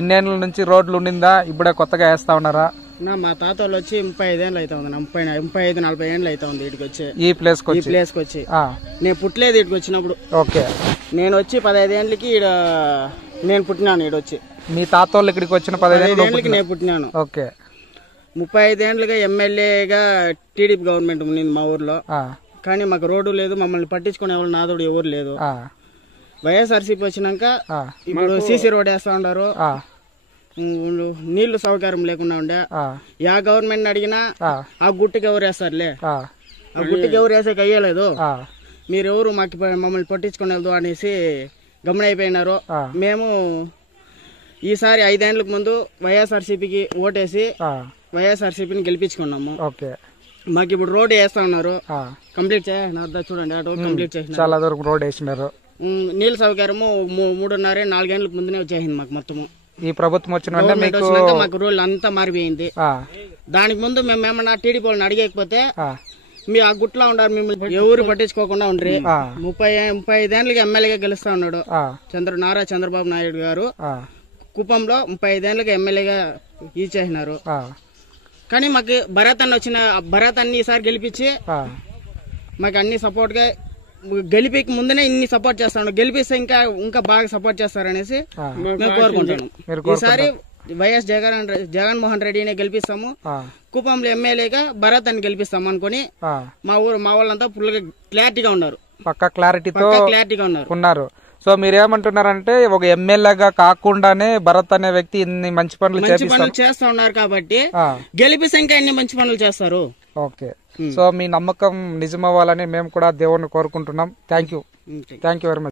ఇన్నేళ్ల నుంచి రోడ్లు ఉండిందా? ఇప్పుడే కొత్తగా వేస్తా ఉన్నారా? మా తాత వాళ్ళు వచ్చి 35 ఏళ్ళు అవుతా ఉంది, 35-40 ఏళ్ళు అవుతా ఉంది ఇటుకి వచ్చి, ఈ ప్లేస్ కి వచ్చి. నేను పుట్టలేదు ఇటుకి వచ్చినప్పుడు. ఓకే. నేను వచ్చి 15 ఏళ్ళకి నేను పుట్టినాను ఈడొచ్చి. మీ తాత వాళ్ళు ఇక్కడికి వచ్చిన 15 ఏళ్ళకి నేను పుట్టినాను. ఓకే. 35 ఏళ్ళుగా ఎమ్మెల్యేగా టీడీపీ గవర్నమెంట్ ఉంది మా ఊర్లో. కానీ మాకు రోడ్డు లేదు, మమ్మల్ని పట్టించుకునే వాళ్ళు నాదోడు ఎవరు లేదు. వైఎస్ఆర్సీపీ వచ్చినాక ఇప్పుడు సీసీ రోడ్ వేస్తా ఉన్నారు, నీళ్లు సౌకర్యం లేకుండా ఉండే. యా గవర్నమెంట్ అడిగినా ఆ గుట్టుకి ఎవరు వేస్తారులే, ఆ గుట్టుకి ఎవరు వేసేకి అయ్యలేదు, మీరెవరు మమ్మల్ని పట్టించుకునేది అనేసి గమనైపోయినారు. మేము ఈసారి 5 ఏళ్ళకు ముందు వైఎస్ఆర్సీపీకి ఓటేసి వైఎస్ఆర్సీపీని గెలిపించుకున్నాము. మాకు ఇప్పుడు రోడ్ వేస్తా ఉన్నారు, కంప్లీట్ చేయాలి. చూడండి కంప్లీట్ చేసిన చాలా దూరం రోడ్ వేసినారు. నీళ్ళ సౌకర్యము 3.5-4 ఏళ్ళకు ముందునే వచ్చేసింది మాకు. మొత్తము ఈ ప్రభుత్వం వచ్చినాక మాకు రోడ్లు అంతా మారిపోయింది. దానికి ముందు మేము ఏమన్నా టీడీపీ వాళ్ళని అడిగకపోతే మీ ఆ గుట్లో ఉండారు, మిమ్మల్ని ఎవరు పట్టించుకోకుండా ఉండ్రి. 35 ఏళ్ళకి ఎమ్మెల్యేగా గెలుస్తా ఉన్నాడు నారా చంద్రబాబు నాయుడు గారు. కుప్పంలో 35 ఏళ్ళకి ఎమ్మెల్యేగా ఇచ్చేసినారు. కానీ మాకు భరత్ అన్ని ఈసారి గెలిపించి మాకు అన్ని సపోర్ట్ గా, గెలిపికి ముందునే ఇన్ని సపోర్ట్ చేస్తాను, గెలిపిస్తే ఇంకా బాగా సపోర్ట్ చేస్తారనేసి మేము కోరుకుంటున్నాం. ఈసారి వైఎస్ జగన్మోహన్ రెడ్డిని గెలిపిస్తాము, కుప్పంలో ఎమ్మెల్యేగా భరత్ అని గెలిపిస్తాము అనుకుని మా వాళ్ళంతా ఫుల్ గా క్లారిటీగా ఉన్నారు, పక్కా క్లారిటీగా ఉన్నారు. సో మీరేమంటున్నారంటే ఒక ఎమ్మెల్యేగా కాకుండానే భరత్ అనే వ్యక్తి ఇన్ని మంచి పనులు చేస్తా ఉన్నారు కాబట్టి గెలిపిస్తే ఇంకా ఎన్ని మంచి పనులు చేస్తారు. ఓకే. సో మీ నమ్మకం నిజమవ్వాలని మేము కూడా దేవుణ్ణి కోరుకుంటున్నాం. Thank you very much.